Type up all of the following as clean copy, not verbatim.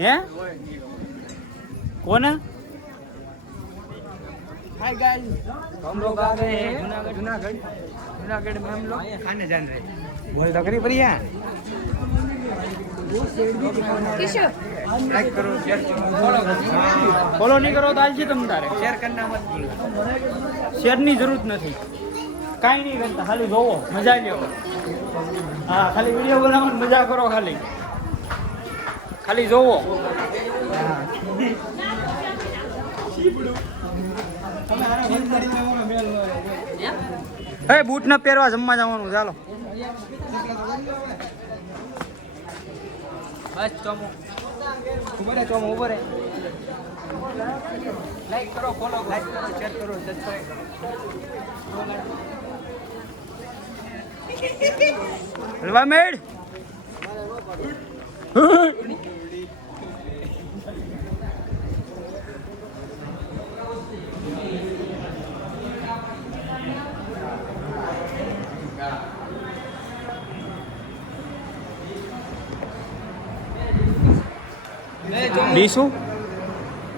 હે કોને hi guys हम लोग आ रहे हैं जूनागढ़ जूनागढ़ में हम लोग खाने जान रहे हैं बोल तो करी बढ़िया लाइक करो शेयर करो ફોલો નહીં કરો તો હાલશે તમ તારે शेयर करना मत भूलना શેરની જરૂર નથી કાંઈ નહીં કરતા ખાલી જોવો મજા લ્યો હા ખાલી વિડીયો બનાવવાની મજા કરો ખાલી ખાલી જોવો એ બૂટ ન પહેરવા જમવા જવાનું ચાલો बस चोमो ऊपर है लाइक करो फॉलो लाइक करो शेयर करो सब्सक्राइब करो હલવા મેડ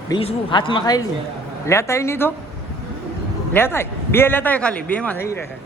બીસું હાથમાં ખાઈ લીધું લેતાય નહીં તો લેતાય બે લેતાય ખાલી બે માં થઈ રહે